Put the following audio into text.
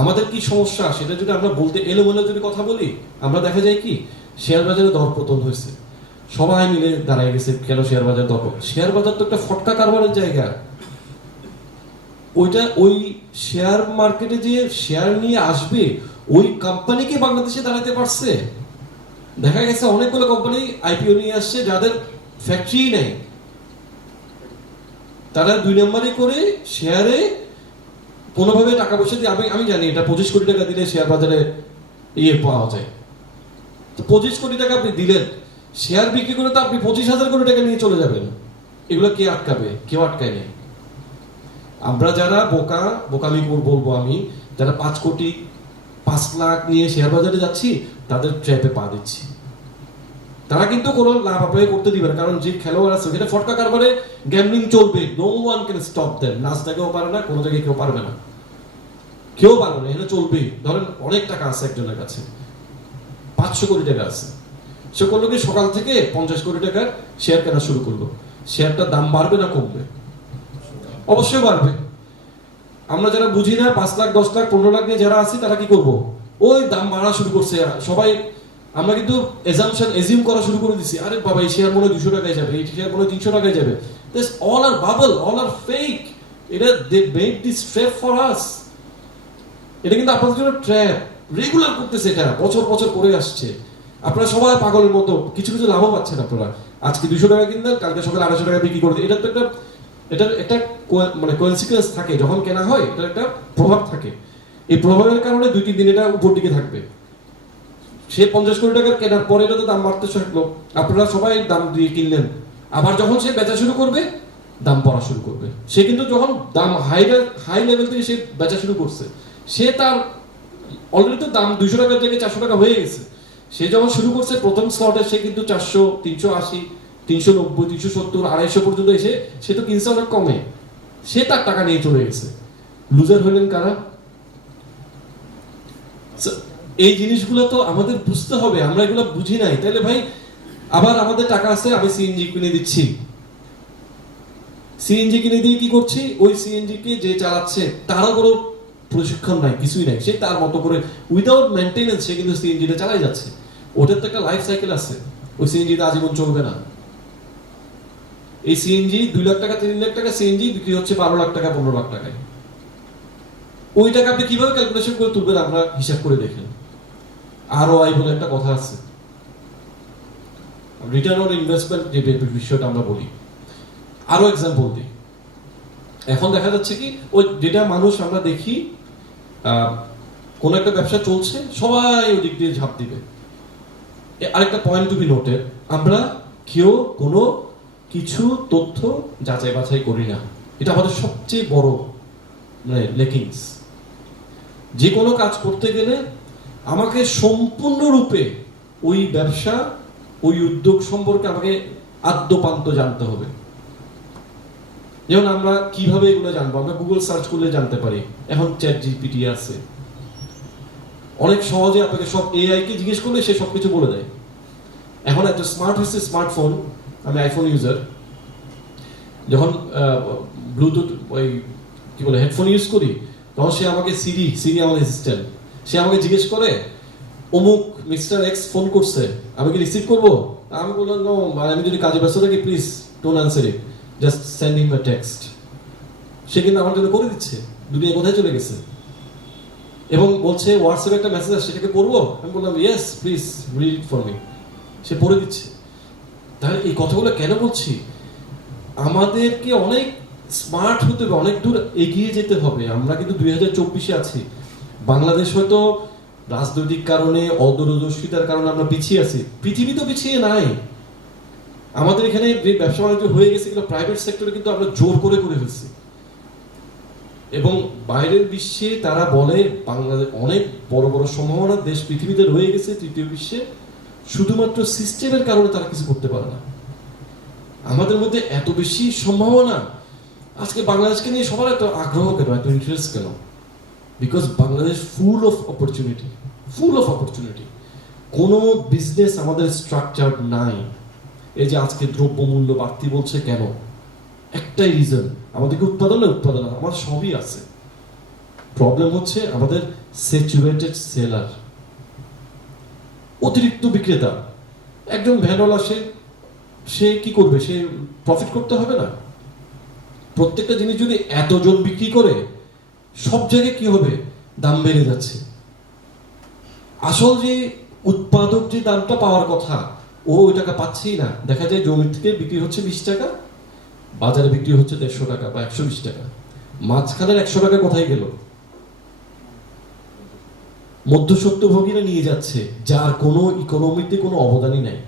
আমাদের কি সমস্যা সেটা যদি আমরা বলতে এলোমেলো যদি কথা বলি, আমরা দেখা যায় কি শেয়ার বাজারে দরপতন হয়েছে, সবাই মিলে দাঁড়ায় গেছে কেন শেয়ার বাজার দরপতন। শেয়ার বাজার তো একটা ফটকা কারবারের জায়গা। ওই শেয়ার মার্কেটে যে শেয়ার নিয়ে আসবে ওই কোম্পানিকে বাংলাদেশে দাঁড়াতে পারছে। দেখা গেছে অনেকগুলো কোম্পানি আইপিও নিয়ে আসছে যাদের ফ্যাক্টরি নেই, তারা 2 নম্বরে করে শেয়ারে কোনোভাবে টাকা পয়সা দিয়ে, আমি জানি এটা 25 কোটি টাকা দিলে শেয়ার বাজারে পাওয়া যায়। তো 25 কোটি টাকা আপনি দিলেন, শেয়ার বিক্রি করে তো আপনি 25,000 কোটি টাকা নিয়ে চলে যাবেন। এগুলো কে আটকাবে? কেউ আটকায় নেই। আমরা যারা বোকামি বলবো আমি, যারা 5 কোটি 5 লাখ নিয়ে শেয়ার বাজারে যাচ্ছি, তাদের ট্র্যাপে পা দিচ্ছি। তারা কিন্তু কোনো লাভ আপনাকে করতে দিবে না, কারণ যে খেলোয়াড় আছে সেটা ফটকা কারবারে গ্যামলিং চলবে। No one can stop them. নাসডাকেও পারে না, কোনো জায়গায় কেউ পারবে না, কেউ পারবে না, এটা চলবে। ধরেন অনেক টাকা আছে একজনের কাছে, 500 কোটি টাকা আছে, সে করলো কি সকাল থেকে 50 কোটি টাকার শেয়ার কেনা শুরু করলো। শেয়ারটার দাম বাড়বে না কমবে? অবশ্যই বাড়বে। আমরা যারা বুঝি না 5 লাখ 10 লাখ 15 লাখ নিয়ে যারা আছি, তারা কি করবো? ওই দাম বাড়া শুরু করছে সবাই। আমরা কিন্তু এজিউম করা শুরু করে দিছি, আরে বাবা এই শেয়ার মনে হয় 200 টাকায় যাবে, এই শেয়ার মনে হয় 300 টাকায় যাবে। This all are bubble, all are fake. এটা they make this trap for us. এটা কিন্তু আপনাদের জন্য ট্র্যাপ, রেগুলার করতেছে, এটা বছর বছর করে আসছে। আপনারা সবাই পাগলের মতো কিছু কিছু লাভও পাচ্ছেন। আপনারা আজকে 200 টাকা কিনলেন, কালকে সকালে 250 টাকা বিক্রি করে। এটা তো এটার একটা মানে কোইন্সিডেন্স থাকে, যখন কেনা হয় এটার একটা প্রভাব থাকে। এই প্রভাবের কারণে 2-3 দিন এটা উপর দিকে থাকবে। সে 50 কোটি টাকার কেনার পরে এটা তো দাম বাড়তে থাকলো, আপনারা সবাই দাম দিয়ে কিনলেন। আবার যখন সে বেচা শুরু করবে, দাম পড়া শুরু করবে। সে কিন্তু যখন দাম হাই লেভেল থেকে সে বেচা শুরু করছে, সে তার অলরেডি তো দাম 200 টাকার জায়গায় 400 টাকা হয়ে গেছে। সে যখন শুরু করছে প্রথম স্লটে, সে কিন্তু 400, 380, 390, 370, 250 পর্যন্ত এসে সে তো কিনছে অনেক কমে। সে তার টাকা নিয়ে চলে গেছে। লুজার হলেন কারা? এই জিনিসগুলো তো আমাদের বুঝতে হবে, আমরা এগুলো বুঝি নাই। তাহলে ভাই আবার আমাদের টাকা আছে, আমি সিএনজি কিনে দিচ্ছি। সিএনজি কিনে দিয়ে কি করছি? ওই সিএনজি কে যে চালাচ্ছে তারও কোনো প্রশিক্ষণ নাই, কিছুই নাই, সে তার মতো করে উইদাউট মেইনটেনেন্স সে কিন্তু সিএনজিটা চালাই যাচ্ছে। ওটার তো একটা লাইফ সাইকেল আছে, ওই সিএনজিটা আজীবন চলবে না। এই সিএনজি 2 লাখ টাকা 3 লাখ টাকা সিএনজি বিক্রি হচ্ছে 12 লাখ টাকা 15 লাখ টাকায়। ওই টাকা আপনি কিভাবে ক্যালকুলেশন করে তুলবেন? আমরা হিসাব করে দেখেন। আরওআই বলে একটা কথা আছে, রিটার্ন অন ইনভেস্টমেন্ট, যে বিষয়টা আমরা বলি। আরো এক্সাম্পল দিই। এখন দেখা যাচ্ছে কি ওই যেটা মানুষ আমরা দেখি, কোন একটা ব্যবসা চলছে, সবাই ওই দিক দিয়ে ঝাঁপ দিবে। আরেকটা পয়েন্ট টু বি নোটেড, আমরা কেউ কোনো কিছু তথ্য যাচাই বাছাই করি না। এটা আমাদের সবচেয়ে বড় মানে লেকিংস। যে কোনো কাজ করতে গেলে আমাকে সম্পূর্ণরূপে ওই ব্যবসা, ওই উদ্যোগ সম্পর্কে আমাকে আদ্যপান্ত জানতে হবে। যেমন আমরা কিভাবে এগুলো জানবো? আমরা গুগল সার্চ করলে জানতে পারি। এখন চ্যাট জিপিটি আছে, অনেক সহজে আপনাকে সব এআই কে জিজ্ঞেস করলে সে সবকিছু বলে দেয়। এখন এত স্মার্ট হচ্ছে স্মার্টফোন, আমি আইফোন ইউজার, যখন ব্লুটুথ ওই কি বলে হেডফোন ইউজ করি, তখন সে আমাকে সিরি আমার অ্যাসিস্ট্যান্ট, সে আমাকে জিজ্ঞেস করে অমুক মিস্টার এক্স ফোন করছে, আমি কি রিসিভ করবো? আমি বললাম নো, আমি যদি কাজে ব্যস্ত থাকি please don't answer it, just send him a text. সে কিন্তু আমার জন্য করে দিচ্ছে। দুনিয়া কোথায় চলে গেছে? এবং বলছে হোয়াটসঅ্যাপে একটা মেসেজ আসছে, সেটাকে পড়বো? আমি বললাম yes please read it for me. সে পড়ে দিচ্ছে। তাহলে এই কথাগুলো কেন বলছি? আমাদেরকে অনেক স্মার্ট হতে হবে, অনেক দূর এগিয়ে যেতে হবে। আমরা কিন্তু 2024-এ আছি। বাংলাদেশ হয়তো রাজনৈতিক কারণে, অদূরদর্শিতার কারণে আমরা পিছিয়ে আছি, পৃথিবী তো পিছিয়ে নাই। আমাদের এখানে যে ব্যবসা বাণিজ্য হয়ে গেছে, কিন্তু প্রাইভেট সেক্টরে কিন্তু আমরা জোর করে ফেলছি। এবং বাইরের বিশ্বে তারা বলে বাংলাদেশ অনেক বড় বড় সম্ভাবনার দেশ পৃথিবীতে রয়ে গেছে তৃতীয় বিশ্বে, শুধুমাত্র সিস্টেমের কারণে তারা কিছু করতে পারে না। আমাদের মধ্যে এত বেশি সম্ভাবনা, আজকে বাংলাদেশকে নিয়ে সবার এত আগ্রহ কেন, এত ইন্টারেস্ট কেন? Because Bangladesh full of opportunity. কোনো বিজনেস আমাদের স্ট্রাকচার নাই। এই যে আজকে দ্রব্যমূল্য বাড়তি বলছে কেন? একটাই রিজন, আমাদেরকে উৎপাদন আমাদের সবই আছে, প্রবলেম হচ্ছে আমাদের স্যাচুরেটেড সেলার, অতিরিক্ত বিক্রেতা। একজন ভ্যানওয়ালা সে কি করবে? সে প্রফিট করতে হবে না? প্রত্যেকটা জিনিস যদি এতজন বিক্রি করে, সব জায়গায় কি হবে? দাম বেড়ে যাচ্ছে। আসল যে উৎপাদক যে দামটা পাওয়ার কথা, ও ওই টাকা পাচ্ছেই না। দেখা যায় জমি থেকে বিক্রি হচ্ছে 20 টাকা, বাজারে বিক্রি হচ্ছে 150 টাকা বা 120 টাকা। মাঝখানের 100 টাকা কোথায় গেল? মধ্যস্বত্বভোগীরা নিয়ে যাচ্ছে, যার কোনো ইকোনমিতে কোনো অবদানই নাই।